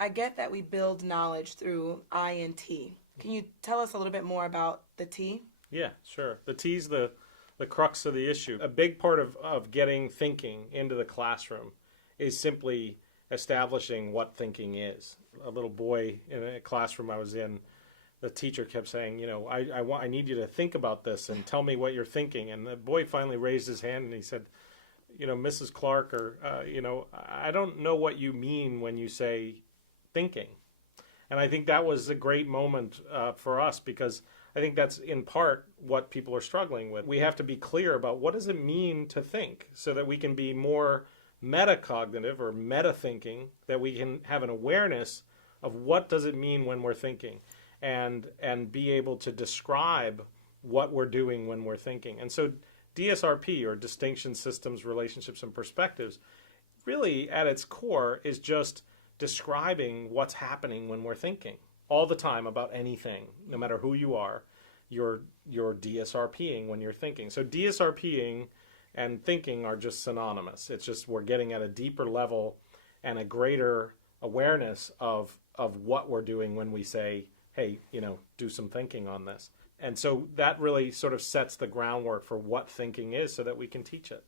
I get that we build knowledge through I and T. Can you tell us a little bit more about the T? Yeah, sure. The T's the crux of the issue. A big part of getting thinking into the classroom is simply establishing what thinking is. A little boy in a classroom I was in, the teacher kept saying, I need you to think about this and tell me what you're thinking. And the boy finally raised his hand and he said, Mrs. Clark, or, I don't know what you mean when you say thinking. And I think that was a great moment for us, because I think that's in part what people are struggling with. We have to be clear about what does it mean to think, so that we can be more metacognitive or meta thinking, that we can have an awareness of what does it mean when we're thinking, and be able to describe what we're doing when we're thinking. And so DSRP, or Distinction, Systems, Relationships, and Perspectives, really at its core is just describing what's happening when we're thinking all the time about anything. No matter who you are, you're DSRPing when you're thinking. So DSRPing and thinking are just synonymous. It's just we're getting at a deeper level and a greater awareness of what we're doing when we say, hey, do some thinking on this. And so that really sort of sets the groundwork for what thinking is, so that we can teach it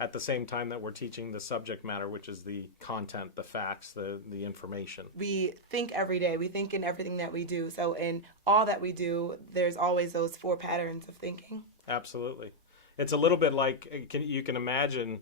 at the same time that we're teaching the subject matter, which is the content, the facts, the information. We think every day. We think in everything that we do. So in all that we do, there's always those 4 patterns of thinking. Absolutely. It's a little bit like, you can imagine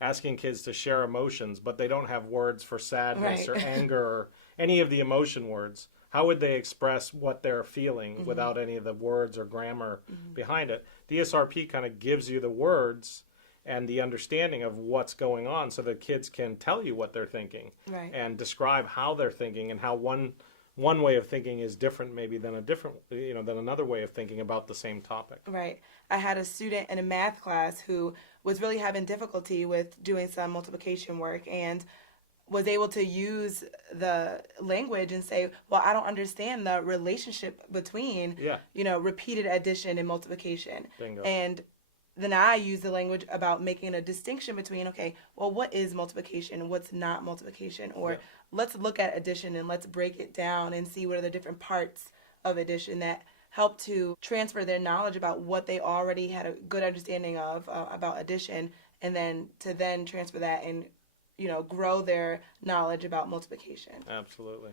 asking kids to share emotions, but they don't have words for sadness or anger or any of the emotion words. How would they express what they're feeling without any of the words or grammar behind it? DSRP kind of gives you the words and the understanding of what's going on, so that kids can tell you what they're thinking, and describe how they're thinking, and how one way of thinking is different maybe than than another way of thinking about the same topic. Right. I had a student in a math class who was really having difficulty with doing some multiplication work, and was able to use the language and say, well, I don't understand the relationship between, repeated addition and multiplication. Bingo. And then I use the language about making a distinction between, okay, well, what is multiplication and what's not multiplication? Or let's look at addition and let's break it down and see what are the different parts of addition that help to transfer their knowledge about what they already had a good understanding of about addition, and then to transfer that and grow their knowledge about multiplication. Absolutely.